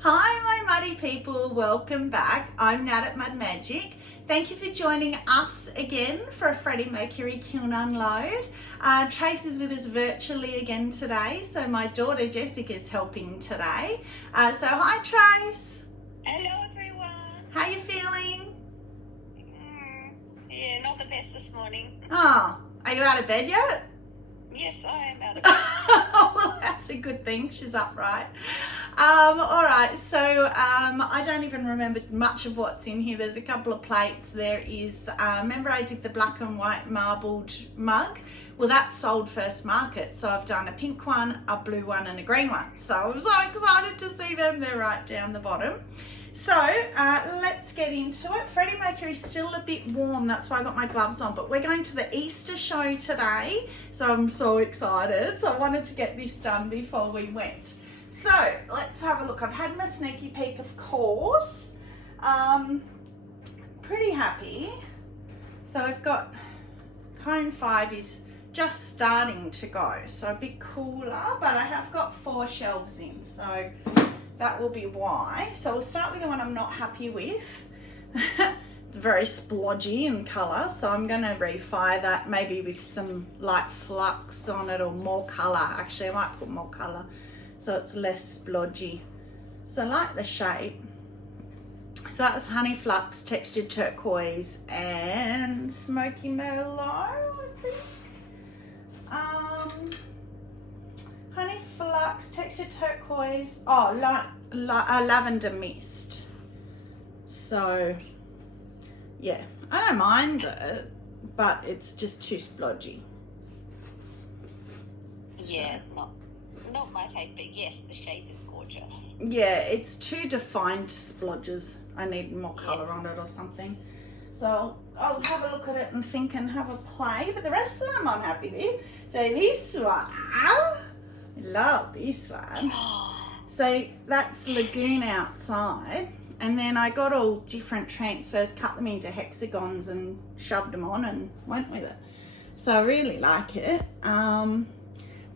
Hi my muddy people, welcome back. I'm Nat at Mud Magic. Thank you for joining us again for a Freddie Mercury kiln unload. Trace is with us virtually again today, so my daughter Jessica is helping today. So hi Trace. Hello everyone. How you feeling? Yeah, not the best this morning. Oh, are you out of bed yet? Yes, I am out of bed. Well, that's a good thing. She's upright. All right, so I don't even remember much of what's in here. There's a couple of plates. There is, remember I did the black and white marbled mug? Well, that's sold first market. So I've done a pink one, a blue one and a green one. So I'm so excited to see them. They're right down the bottom. So let's get into it. Freddie Mercury's still a bit warm, that's why I got my gloves on, but we're going to the Easter show today, so I'm so excited. So I wanted to get this done before we went. So let's have a look. I've had my sneaky peek, of course. Pretty happy. So I've got cone 5 is just starting to go, so a bit cooler, but I have got 4 shelves in, so that will be why. So we'll start with the one I'm not happy with. It's very splodgy in colour, so I'm going to refire that maybe with some light flux on it or more colour. Actually, I might put more colour so it's less splodgy. So I like the shape. So that's honey flux, textured turquoise and smoky merlot, I think. Honey flux, textured turquoise, lavender mist. So yeah, I don't mind it, but it's just too splodgy. Yeah, not my favourite, but yes, the shape is gorgeous. Yeah, it's too defined splodges. I need more colour on it or something. So I'll have a look at it and think and have a play, but the rest of them I'm happy with. So this one, I love this one. So that's Lagoon outside, and then I got all different transfers, cut them into hexagons and shoved them on and went with it. So I really like it.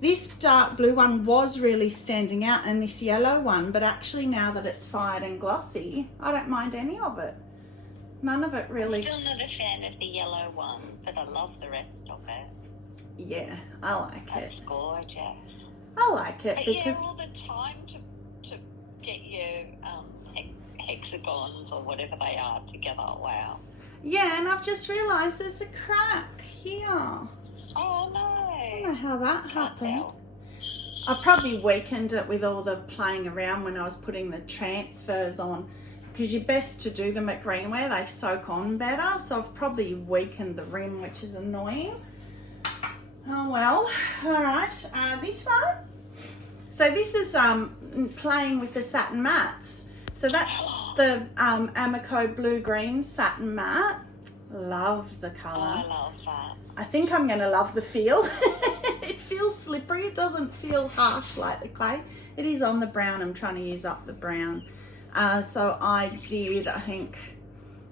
This dark blue one was really standing out, and this yellow one, but actually now that it's fired and glossy, I don't mind any of it. None of it really. I'm still not a fan of the yellow one, but I love the rest of it. Yeah, I like it. It's gorgeous. I like it But because yeah, all the time to get your hexagons or whatever they are together. Wow. yeah, and I've just realised there's a crack here. Oh no. I don't know how that Can't happened. tell. I probably weakened it with all the playing around when I was putting the transfers on, because you're best to do them at greenware, they soak on better. So I've probably weakened the rim, which is annoying. Oh well. All right, this one. So this is playing with the satin mats. So that's the Amaco blue-green satin mat. Love the colour. I love that. I think I'm going to love the feel. It feels slippery. It doesn't feel harsh like the clay. It is on the brown. I'm trying to use up the brown. So I did, I think,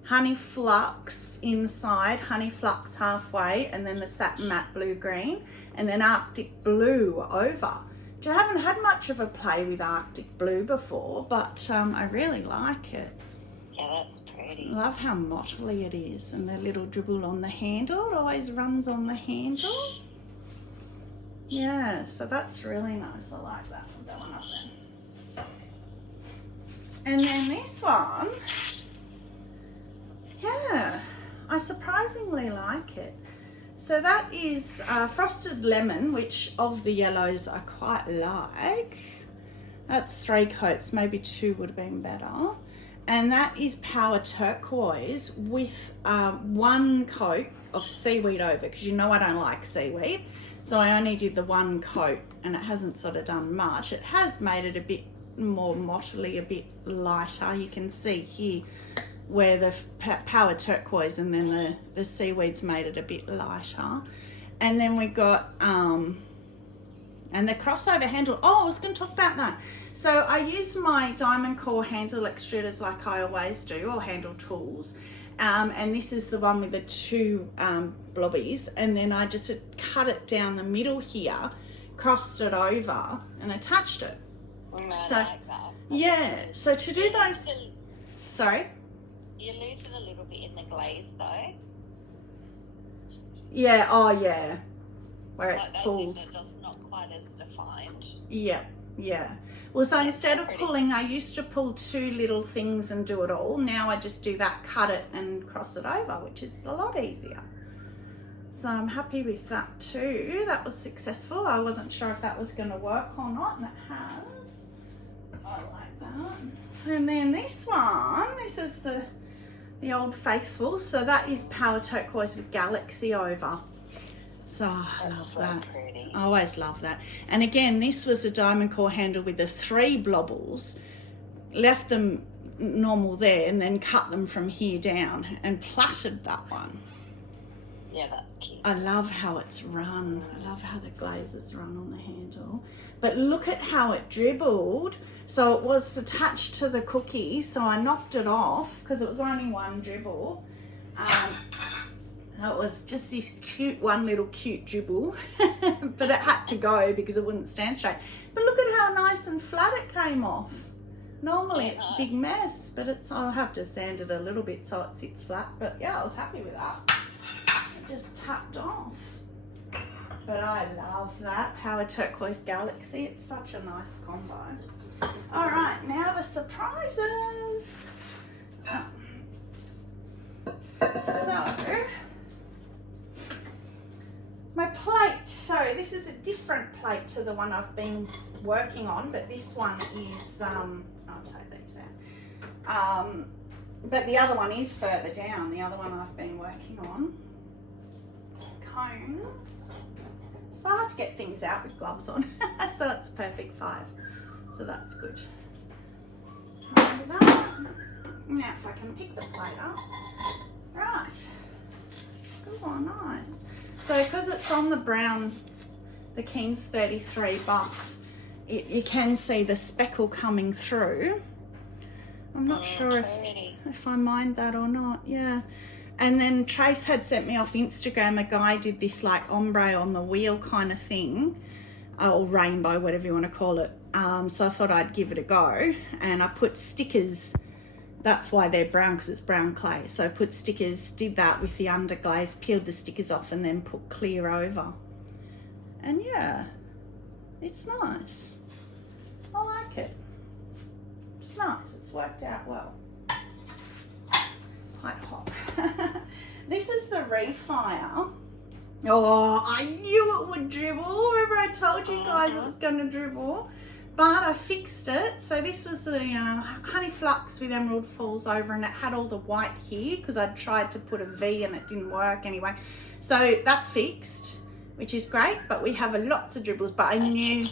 honey flux inside, honey flux halfway, and then the satin matte blue-green, and then Arctic blue over. I haven't had much of a play with Arctic blue before, but I really like it. Yeah, that's pretty. Love how mottly it is, and the little dribble on the handle. It always runs on the handle. Yeah, so that's really nice. I like that. Put that one up then. And then this one, yeah, I surprisingly like it. So that is frosted lemon, which of the yellows I quite like. That's 3 coats, maybe 2 would have been better. And that is power turquoise with 1 coat of seaweed over, because you know I don't like seaweed. So I only did the 1 coat, and it hasn't sort of done much. It has made it a bit more mottly, a bit lighter. You can see here where the power turquoise and then the seaweeds made it a bit lighter. And then we got and the crossover handle. Oh, I was going to talk about that. So I use my diamond core handle extruders like I always do, or handle tools, and this is the one with the 2 blobbies, and then I just cut it down the middle here, crossed it over and attached it. I So like that. Yeah, so to do those, sorry? You lose it a little bit in the glaze though. Yeah, oh yeah, where it's Like those pulled. things are just not quite as defined. Yeah, yeah. Well, so instead of pulling, I used to pull 2 little things and do it all. Now I just do that, cut it and cross it over, which is a lot easier. So I'm happy with that too. That was successful. I wasn't sure if that was going to work or not, and it has. I like that. And then this one, this is the Old Faithful. So that is Power Turquoise with Galaxy over. So I love that. Pretty. I always love that. And again, this was a diamond core handle with the 3 blobbles. Left them normal there and then cut them from here down and plaited that one. Yeah, that's cute. I love how it's run. I love how the glazes run on the handle. But look at how it dribbled. So it was attached to the cookie, so I knocked it off because it was only 1 dribble. It was just this one little cute dribble, but it had to go because it wouldn't stand straight. But look at how nice and flat it came off. Normally it's a big mess, but I'll have to sand it a little bit so it sits flat. But yeah, I was happy with that. It just tapped off. But I love that Power Turquoise Galaxy. It's such a nice combo. All right, now the surprises. So, my plate. So this is a different plate to the one I've been working on, but this one is, I'll take these out. But the other one is further down, the other one I've been working on. Cones. It's hard to get things out with gloves on, so it's a perfect 5. So that's good. Try that. Now if I can pick the plate up. Right. Oh, nice. So because it's on the brown, the King's 33 buff, you can see the speckle coming through. I'm not sure if I mind that or not. Yeah. And then Trace had sent me off Instagram, a guy did this like ombre on the wheel kind of thing, or rainbow, whatever you want to call it. So I thought I'd give it a go, and I put stickers. That's why they're brown, because it's brown clay. So I put stickers, did that with the underglaze, peeled the stickers off and then put clear over. And yeah, it's nice. I like it. It's nice, it's worked out well. Quite hot. This is the Refire. Oh, I knew it would dribble. Remember I told you guys it was going to dribble? But I fixed it. So this was the honey flux with emerald falls over, and it had all the white here because I tried to put a V and it didn't work anyway. So that's fixed, which is great, but we have lots of dribbles, but I knew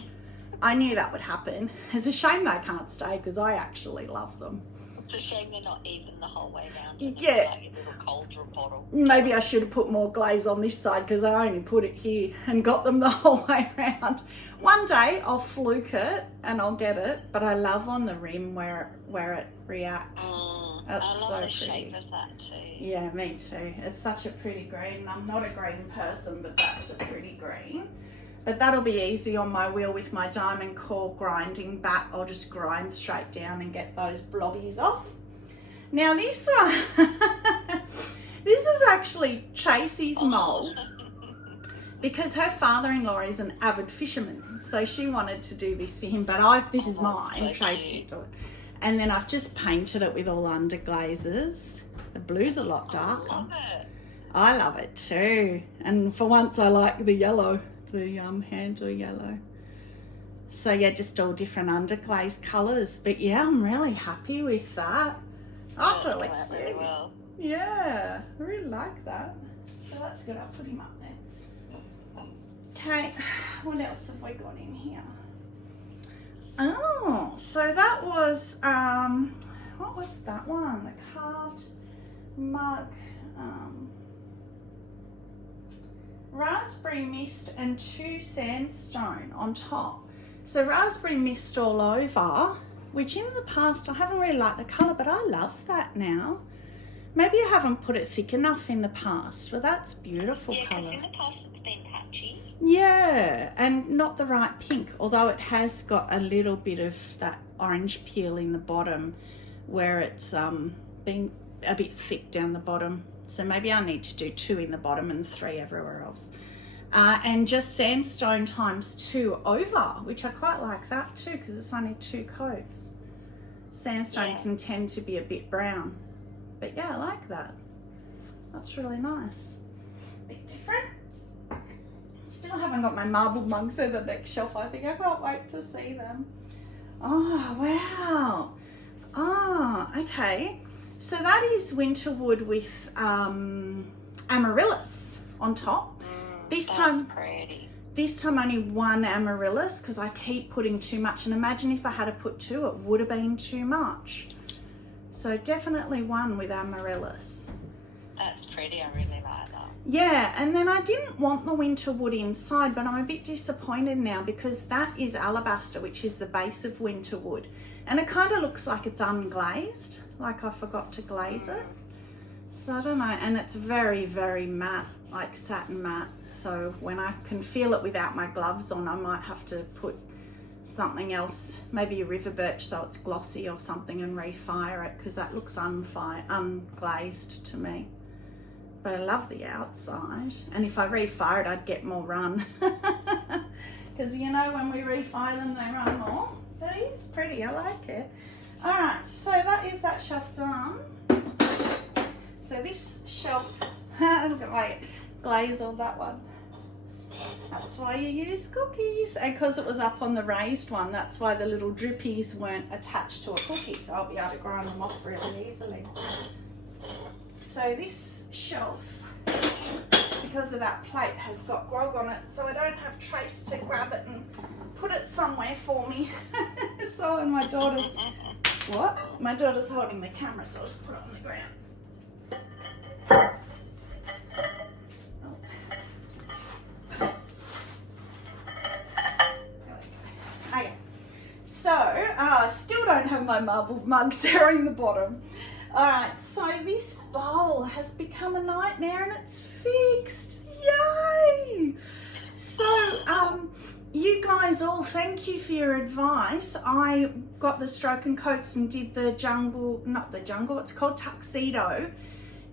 that would happen. It's a shame they can't stay because I actually love them. It's a shame they're not even the whole way around. Yeah. Like a little cauldron bottle. Maybe I should have put more glaze on this side because I only put it here and got them the whole way around. One day I'll fluke it and I'll get it, but I love on the rim where it reacts. That's I love so the pretty. shape of that too. Yeah, me too. It's such a pretty green. I'm not a green person, but that's a pretty green. But that'll be easy on my wheel with my diamond core grinding bat. I'll just grind straight down and get those blobbies off. Now this one, this is actually Tracy's mould because her father-in-law is an avid fisherman. So she wanted to do this for him, but this is mine. So Tracy can do it. And then I've just painted it with all underglazes. The blue's a lot darker. I love it. I love it too. And for once I like the yellow, the handle yellow. So yeah, just all different underglaze colours. But yeah, I'm really happy with that. Oh, really cute. Really well. Yeah, I really like that. So that's good. I'll put him up there. Okay, what else have we got in here? Oh, so that was, what was that one? The carved mug, raspberry mist and 2 sandstone on top. So raspberry mist all over, which in the past I haven't really liked the colour, but I love that now. Maybe I haven't put it thick enough in the past. Well, that's beautiful colour. Yeah, because in the past it's been patchy. Yeah, and not the right pink, although it has got a little bit of that orange peel in the bottom where it's been a bit thick down the bottom. So maybe I need to do 2 in the bottom and 3 everywhere else. And just sandstone times 2 over, which I quite like that too because it's only 2 coats. Sandstone can tend to be a bit brown. But yeah, I like that. That's really nice. Bit different. Still haven't got my marble mugs in the next shelf. I think I can't wait to see them. Oh, wow. Oh, okay. So that is winter wood with amaryllis on top. This time only 1 amaryllis because I keep putting too much. And imagine if I had to put 2, it would have been too much. So definitely 1 with amaryllis. That's pretty. I really like that. Yeah, and then I didn't want the winter wood inside, but I'm a bit disappointed now because that is alabaster, which is the base of winter wood. And it kind of looks like it's unglazed, like I forgot to glaze it. So I don't know, and it's very, very matte, like satin matte. So when I can feel it without my gloves on, I might have to put something else, maybe a river birch so it's glossy or something, and refire it because that looks unglazed to me. But I love the outside, and if I refire it I'd get more run because you know when we refire them they run more. But it is pretty, I like it. Alright, so that is that shelf done. So this shelf, look at my glaze on that one. That's why you use cookies. And because it was up on the raised one, that's why the little drippies weren't attached to a cookie, so I'll be able to grind them off really easily. So this shelf, because of that plate, has got grog on it, so I don't have Trace to grab it and put it somewhere for me. So, and my daughter's, what? My daughter's holding the camera, so I'll just put it on the ground. Okay, so still don't have my marble mugs there in the bottom. Alright, so this bowl has become a nightmare and it's fixed. Yay! So, you guys all, thank you for your advice. I got the stroke and coats and did the jungle, not the jungle, it's called tuxedo,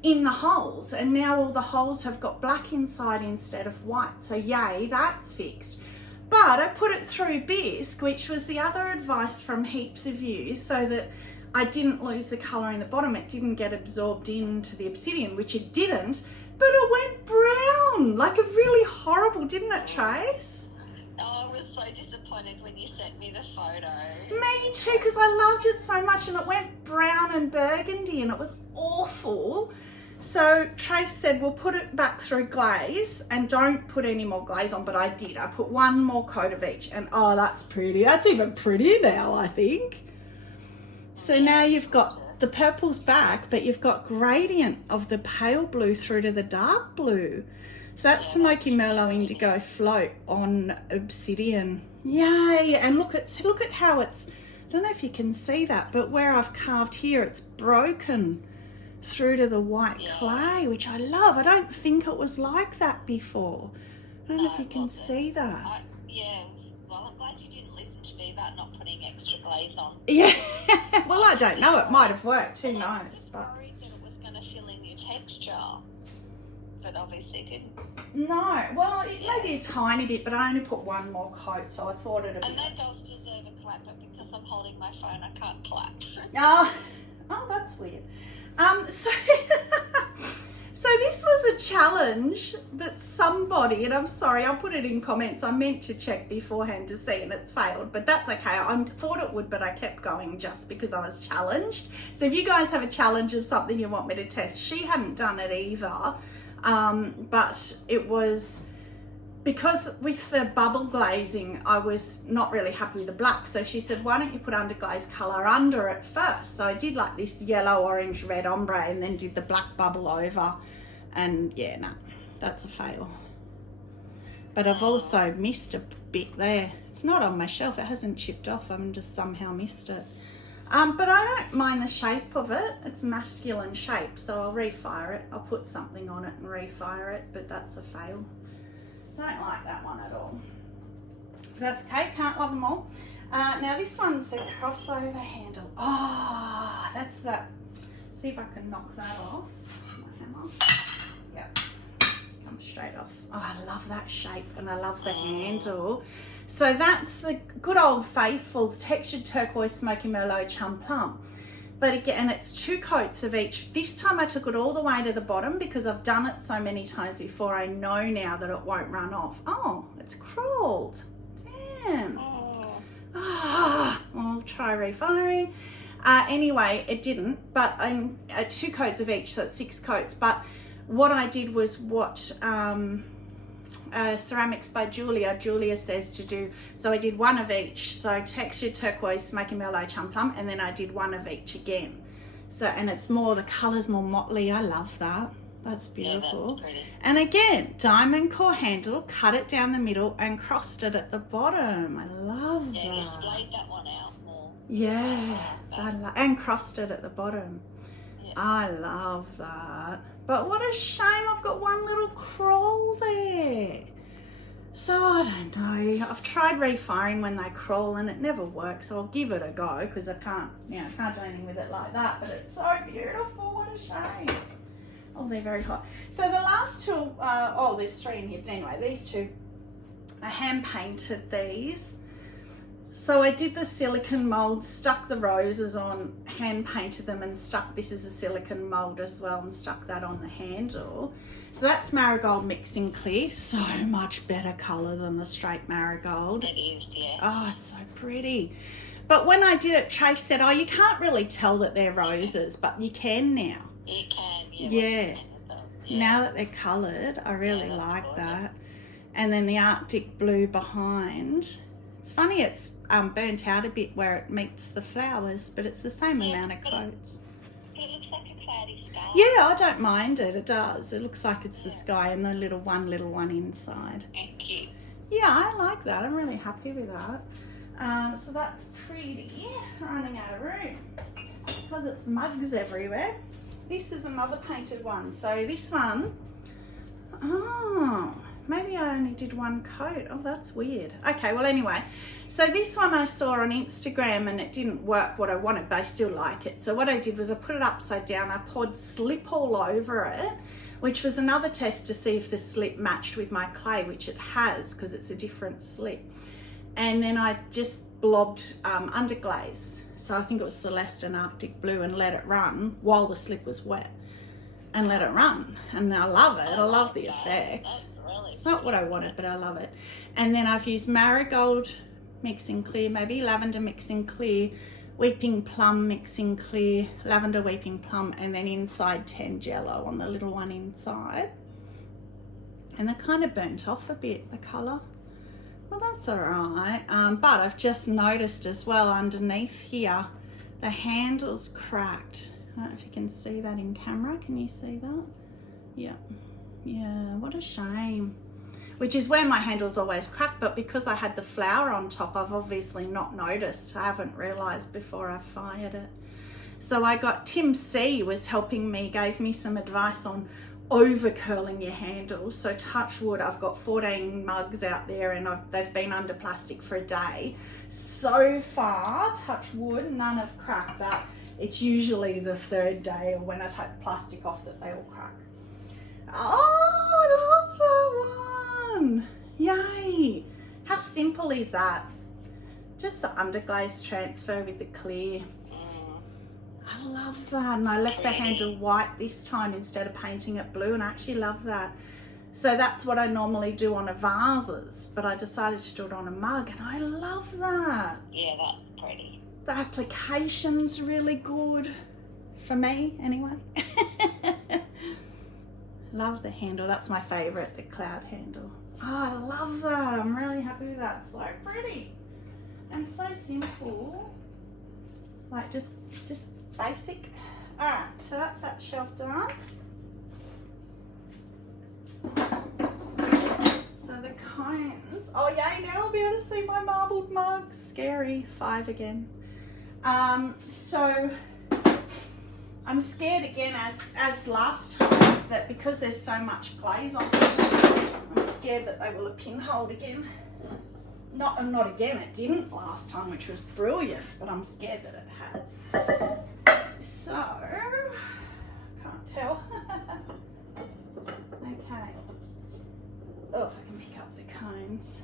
in the holes, and now all the holes have got black inside instead of white. So yay, that's fixed. But I put it through bisque, which was the other advice from heaps of you, so that I didn't lose the colour in the bottom. It didn't get absorbed into the obsidian, which it didn't, but it went brown, like a really horrible, didn't it, Trace? Oh, I was so disappointed when you sent me the photo. Me too, because I loved it so much, and it went brown and burgundy and it was awful. So Trace said, we'll put it back through glaze and don't put any more glaze on, but I did. I put 1 more coat of each, and oh, that's pretty. That's even prettier now, I think. So now you've got the purple's back, but you've got gradient of the pale blue through to the dark blue. So that's smoky merlot indigo float on obsidian. Yay! And look at how it's, I don't know if you can see that, but where I've carved here, it's broken through to the white clay, which I love. I don't think it was like that before. I don't know if you can see that. Well, I'm glad you didn't listen to me about not putting extra glaze on. Yeah, well, I don't know. It might have worked. Who knows? I was worried that it was going to fill in your texture, but obviously it didn't. No, well, maybe a tiny bit, but I only put 1 more coat, so I thought it'd be... And that does deserve a clap, but because I'm holding my phone, I can't clap. Oh, that's weird. So this was a challenge that somebody, and I'm sorry, I'll put it in comments. I meant to check beforehand to see, and it's failed, but that's okay. I thought it would, but I kept going just because I was challenged. So if you guys have a challenge of something you want me to test, she hadn't done it either, but it was because with the bubble glazing, I was not really happy with the black. So she said, why don't you put underglaze colour under it first? So I did like this yellow, orange, red ombre, and then did the black bubble over. And yeah, no, that's a fail. But I've also missed a bit there. It's not on my shelf. It hasn't chipped off. I've just somehow missed it. But I don't mind the shape of it. It's masculine shape, so I'll refire it. I'll put something on it and refire it, but that's a fail. Don't like that one at all. That's okay, can't love them all. Now this one's the crossover handle. Oh, that's that. See if I can knock that off. My hammer. Yep. Come straight off. Oh, I love that shape and I love the handle. So that's the good old faithful textured turquoise smoky merlot chum plum. But again, it's 2 coats of each. This time I took it all the way to the bottom because I've done it so many times before. I know now that it won't run off. Oh, it's crawled. Damn. I'll try refiring. Anyway, it didn't, but I'm 2 coats of each, so it's 6 coats. But what I did was what Ceramics by Julia says to do. So I did 1 of each. So textured turquoise, smoky merlot, chum plum, and then I did 1 of each again. So, and it's more, the colour's more motley. I love that. That's beautiful. Yeah, that's pretty. And again, diamond core handle, cut it down the middle and crossed it at the bottom. I love that. Yeah, you splayed that one out more. Yeah, and crossed it at the bottom. Yeah. I love that. But what a shame I've got one little crawl there. So I don't know. I've tried refiring when they crawl and it never works. So I'll give it a go because I can't do anything with it like that. But it's so beautiful. What a shame. Oh, they're very hot. So the last 2, there's 3 in here. But anyway, these 2, I hand painted these. So I did the silicone mold, stuck the roses on, hand painted them and stuck, this is a silicone mold as well, and stuck that on the handle. So that's marigold mixing clear, so much better colour than the straight marigold. It is, yeah. Oh, it's so pretty. But when I did it, Trace said, oh, you can't really tell that they're roses, but you can now. You can, yeah. Now that they're coloured, I really like that. And then the Arctic blue behind. It's funny, it's burnt out a bit where it meets the flowers, but it's the same amount of coats. But it looks like a cloudy sky. Yeah, I don't mind it. It does. It looks like it's the sky and the little one inside. Thank you. Yeah, I like that. I'm really happy with that. So that's pretty. Running out of room because it's mugs everywhere. This is another painted one. So this one, maybe I only did 1 coat. Oh, that's weird. Okay, well anyway, so this one I saw on Instagram and it didn't work what I wanted, but I still like it. So what I did was I put it upside down. I poured slip all over it, which was another test to see if the slip matched with my clay, which it has because it's a different slip. And then I just blobbed underglaze. So I think it was Celeste and Arctic Blue and let it run while the slip was wet and let it run. And I love it. I love the effect. It's not what I wanted, but I love it. And then I've used marigold mixing clear, maybe lavender mixing clear, weeping plum mixing clear, lavender weeping plum, and then inside Tangelo on the little one inside. And they're kind of burnt off a bit, the colour. Well, that's all right. But I've just noticed as well underneath here, the handle's cracked. I don't know if you can see that in camera. Can you see that? Yeah. Yeah, what a shame. Which is where my handle's always cracked, but because I had the flower on top, I've obviously not noticed. I haven't realised before I fired it. So I got Tim C was helping me, gave me some advice on over curling your handle. So touch wood, I've got 14 mugs out there and they've been under plastic for a day. So far, touch wood, none have cracked, but it's usually the 3rd day or when I take the plastic off that they all crack. Oh, I love that one. Yay. How simple is that? Just the underglaze transfer with the clear. I love that. And I left the handle white this time instead of painting it blue, and I actually love that. So that's what I normally do on a vases, but I decided to do it on a mug, and I love that. Yeah, that's pretty. The application's really good for me anyway. Love the handle. That's my favourite, the cloud handle. Oh, I love that. I'm really happy with that. So pretty and so simple. Like just basic. All right, so that's that shelf done. So the cones. Oh yay! Now I'll be able to see my marbled mugs. Scary. 5 again. So I'm scared again, as last time, that because there's so much glaze on them, I'm scared that they will pinhole again. not again, it didn't last time, which was brilliant, but I'm scared that it has. So, can't tell. Okay. Oh, if I can pick up the cones.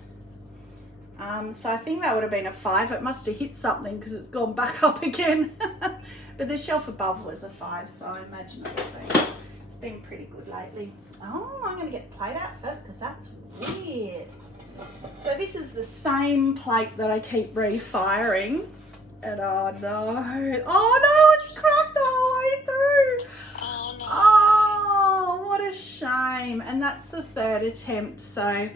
So I think that would have been a 5. It must have hit something because it's gone back up again. But the shelf above was a 5, so I imagine it would be. It's been pretty good lately. Oh, I'm going to get the plate out first because that's weird. So this is the same plate that I keep refiring. And oh no, it's cracked the whole way through. Oh no. Oh, what a shame. And that's the 3rd attempt, so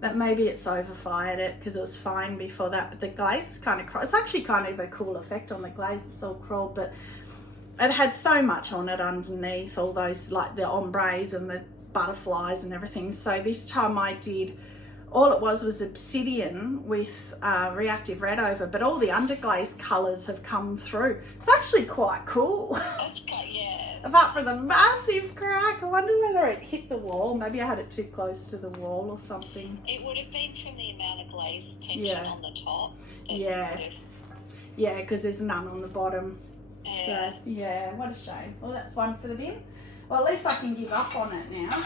that maybe it's overfired it because it was fine before that. But the glaze is kind of crawled. It's actually kind of a cool effect on the glaze. It's all crawled, but it had so much on it underneath, all those like the ombres and the butterflies and everything. So this time I did, all it was obsidian with reactive red over, but all the underglaze colours have come through. It's actually quite cool. That's good, yeah. Apart from the massive crack. I wonder whether it hit the wall. Maybe I had it too close to the wall or something. It would have been from the amount of glaze tension on the top. Yeah, because there's none on the bottom. Yeah. So, yeah, what a shame. Well, that's one for the bin. Well, at least I can give up on it now.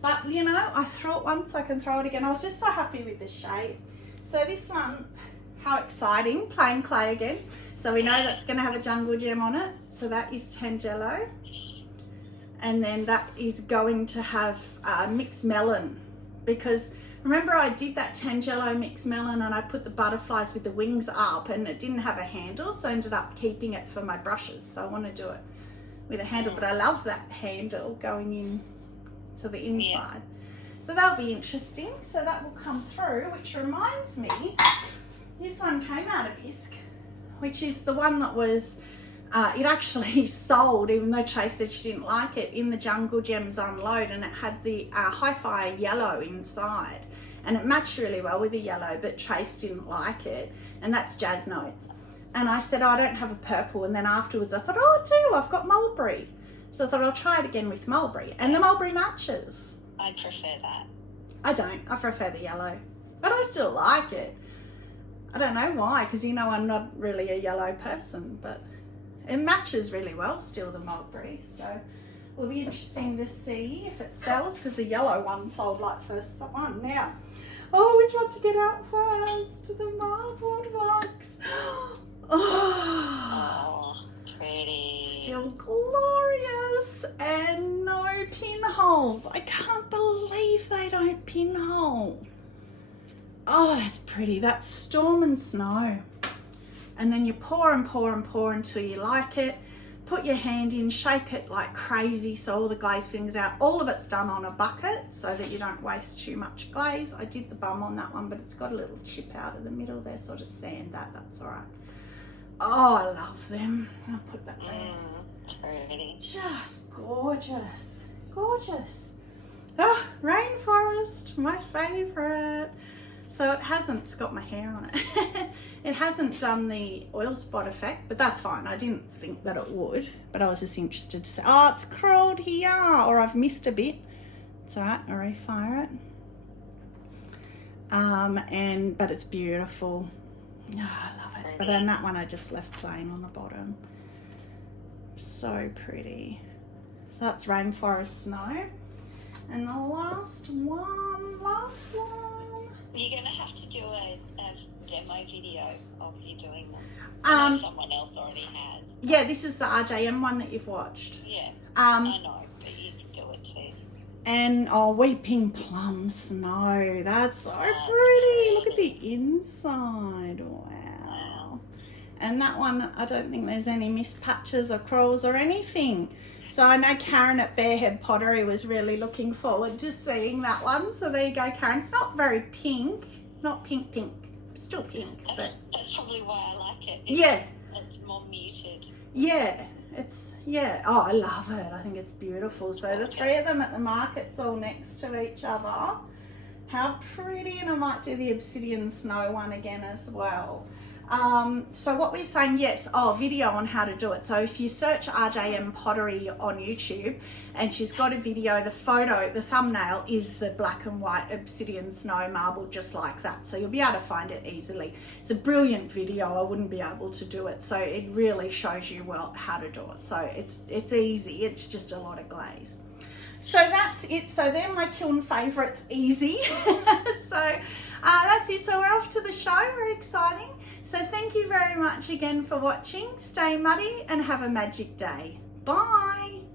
But, you know, I threw it once, I can throw it again. I was just so happy with the shape. So this one, how exciting, plain clay again. So we know that's going to have a jungle gem on it. So that is Tangelo. And then that is going to have mixed melon. Because remember I did that Tangelo mixed melon and I put the butterflies with the wings up and it didn't have a handle. So I ended up keeping it for my brushes. So I want to do it with a handle. But I love that handle going in to the inside. So that'll be interesting. So that will come through, which reminds me, this one came out of Bisque, which is the one that was, it actually sold, even though Trace said she didn't like it, in the Jungle Gems Unload, and it had the Hi-Fi yellow inside, and it matched really well with the yellow, but Trace didn't like it, and that's Jazz Notes. And I said, oh, I don't have a purple, and then afterwards I thought, oh, I do, I've got mulberry. So I thought I'll try it again with mulberry, and the mulberry matches. I'd prefer that. I don't. I prefer the yellow, but I still like it. I don't know why, because you know I'm not really a yellow person, but it matches really well still, the mulberry. So it'll be interesting to see if it sells, because the yellow one sold like first one. Now, oh, which one to get out first? The marbled box. Oh. Pretty. Still glorious and no pinholes. I can't believe they don't pinhole. Oh, that's pretty. That's Storm and Snow. And then you pour and pour and pour until you like it. Put your hand in, shake it like crazy so all the glaze fingers out. All of it's done on a bucket so that you don't waste too much glaze. I did the bum on that one, but it's got a little chip out of the middle there, so I'll just sand that. That's all right. Oh, I love them. I'll put that there. Pretty. Just gorgeous. Gorgeous. Oh, rainforest, my favourite. So it hasn't, it's got my hair on it. It hasn't done the oil spot effect, but that's fine. I didn't think that it would, but I was just interested to say, oh, it's crawled here, or I've missed a bit. It's all right, I'll refire it. But it's beautiful. Oh, I love it. But then that one I just left plain on the bottom. So pretty. So that's Rainforest Snow. And the last one. You're going to have to do a demo video of you doing them. I know someone else already has. Yeah, this is the RJM one that you've watched. Yeah, I know, but you can do it too. And Weeping Plum Snow. That's so pretty. Look at the inside. Wow. And that one, I don't think there's any missed patches or crawls or anything. So I know Karen at Bearhead Pottery was really looking forward to seeing that one. So there you go, Karen. It's not very pink. Not pink. Still pink. But that's probably why I like it. It's more muted. Yeah. Oh, I love it. I think it's beautiful. So the three of them at the market's all next to each other. How pretty. And I might do the Obsidian Snow one again as well. So what we're saying, yes, video on how to do it. So if you search RJM Pottery on YouTube, and she's got a video, the photo, the thumbnail is the black and white obsidian snow marble, just like that. So you'll be able to find it easily. It's a brilliant video. I wouldn't be able to do it. So it really shows you well how to do it. So it's easy. It's just a lot of glaze. So that's it. So they're my kiln favorites, easy. So that's it. So we're off to the show. Very exciting. So thank you very much again for watching. Stay muddy and have a magic day. Bye.